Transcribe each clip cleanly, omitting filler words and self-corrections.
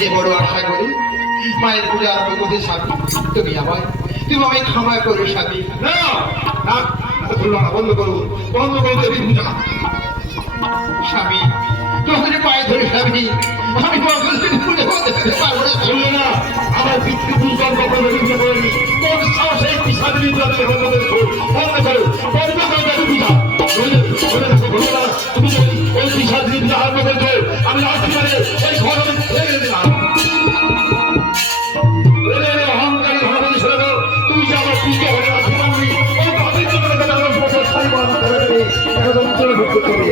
যে বড় আশা করি মায়ের পূজা আরম্ভ করতে স্বামী তুমি আমায় ক্ষমা করো স্বামী। না না বন্ধ করো দেবী পূজা। স্বামী তোমাদের পায়ে ধরে স্বামী আমি পুজো করতে পারবো না। বললো না আমার পিতৃপূজন কখনো লিখতে পারিনি। কোন সাহসে একটি স্বাধীন বন্ধ করো দেবী পূজা। তুমি যদি ওই স্বাধীন পূজা আরম্ভ করেছো আমি রাত্রিকালে ওই ঘর ভেঙে দিলাম। অহংকারী ঘনবলী ছেড়ে তুমি যে আমার পুজো হলে রাখতে পারবি ওই ভাবির জন্য আমার বছর সারি বন্ধ করে দেবে এখন চলে ঢুকতে হবে।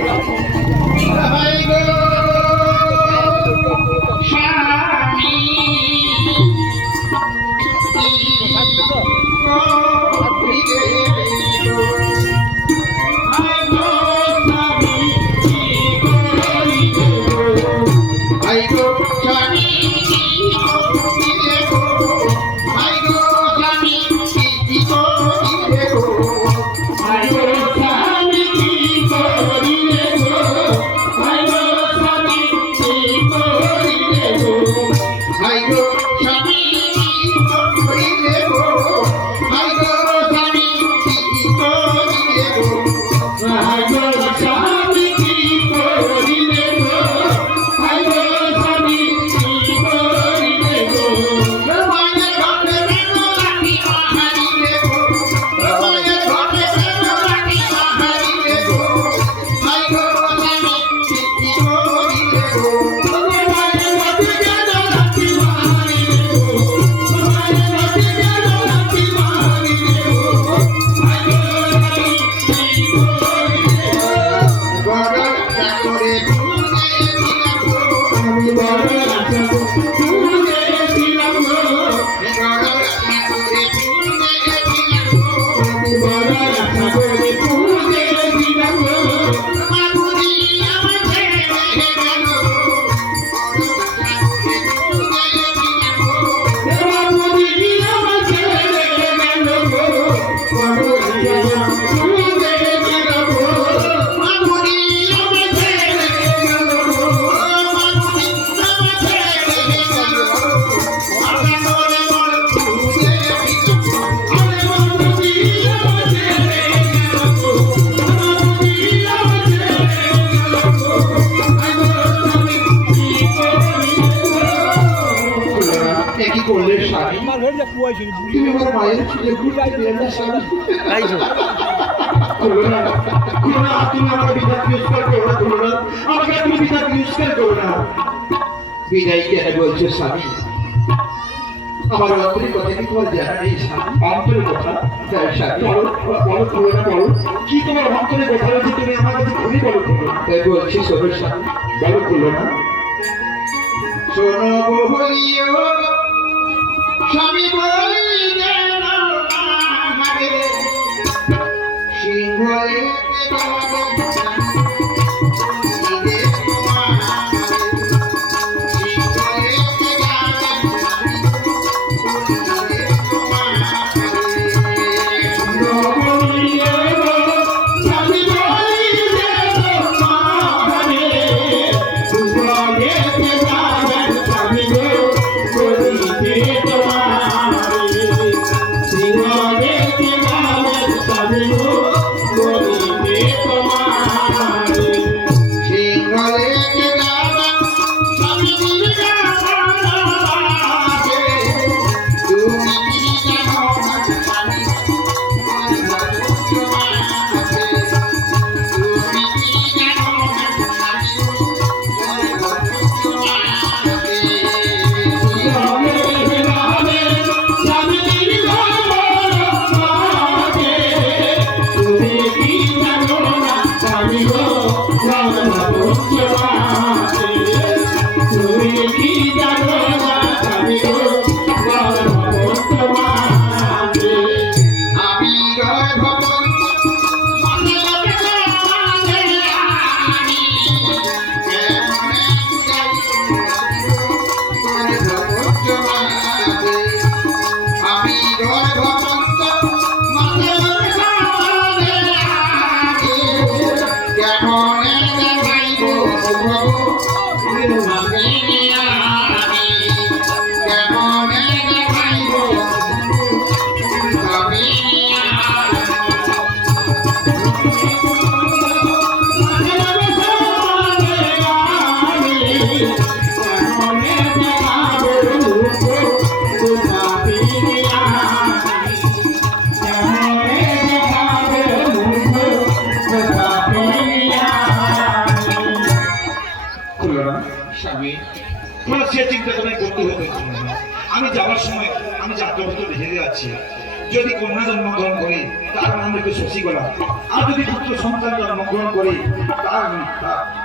বিদায় কেন বলছো স্বামী? আমার অন্তরের কথা কি তোমার জানা নেই স্বামী? অন্তরের কথা বলো কি তোমার অন্তরের কথা রয়েছে তুমি আমার কাছে খুবই বলো তাই বলছি শোনো স্বামী বলো খুলো না। শোনো বলিও স্বামী বলি সিংহলে কেমনে দেখাবো মুখ কোথা ফিরিয়া কেমনে দেখাবো মুখ কোথা ফিরিয়া খুললো না স্বামী তোমার সে চিন্তা তোমায় করতে হতে পারে না। আমি যাওয়ার সময় আমি যাত্রাপত্র লিখে যাচ্ছি, যদি কন্যা জন্মগ্রহণ করি তার নাম রেখে শশীকলা, আর যদি পুত্র সন্তান জন্মগ্রহণ করি তার